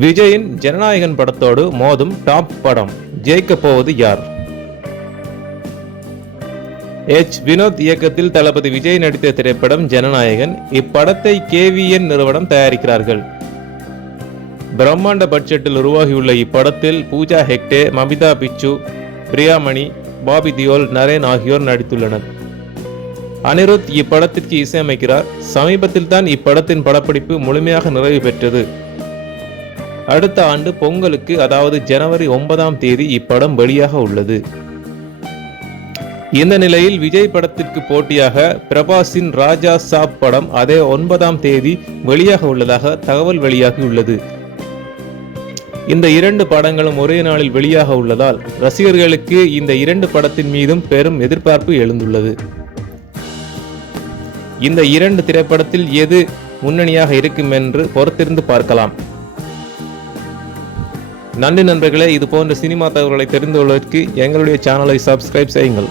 விஜயின் ஜனநாயகன் படத்தோடு மோதும் டாப் படம் ஜெயிக்கப் போவது யார்? எச். வினோத் இயக்கத்தில் தளபதி விஜய் நடித்த திரைப்படம் ஜனநாயகன். இப்படத்தை கேவிஎன் நிறுவனம் தயாரிக்கிறார்கள். பிரம்மாண்ட பட்ஜெட்டில் உருவாகியுள்ள இப்படத்தில் பூஜா ஹெக்டே மமிதா பிச்சு பிரியாமணி பாபி தியோல் நரேன் ஆகியோர் நடித்துள்ளனர். அனிருத் இப்படத்திற்கு இசையமைக்கிறார். சமீபத்தில் தான் இப்படத்தின் படப்பிடிப்பு முழுமையாக நிறைவு பெற்றது. அடுத்த ஆண்டு பொங்கலுக்கு அதாவது ஜனவரி ஒன்பதாம் தேதி இப்படம் வெளியாக உள்ளது. இந்த நிலையில் விஜய் படத்திற்கு போட்டியாக பிரபாஸின் ராஜா சாப் படம் அதே ஒன்பதாம் தேதி வெளியாக உள்ளதாக தகவல் வெளியாகியுள்ளது இந்த இரண்டு படங்களும் ஒரே நாளில் வெளியாக உள்ளதால் ரசிகர்களுக்கு இந்த இரண்டு படத்தின் மீதும் பெரும் எதிர்பார்ப்பு எழுந்துள்ளது. இந்த இரண்டு திரைப்படத்தில் எது முன்னணியாக இருக்கும் என்று பொறுத்திருந்து பார்க்கலாம். நன்றி நண்பர்களே இது போன்ற சினிமா தகவல்களை தெரிந்து கொள்வதற்கு எங்களுடைய சேனலை சப்ஸ்கிரைப் செய்யுங்கள்.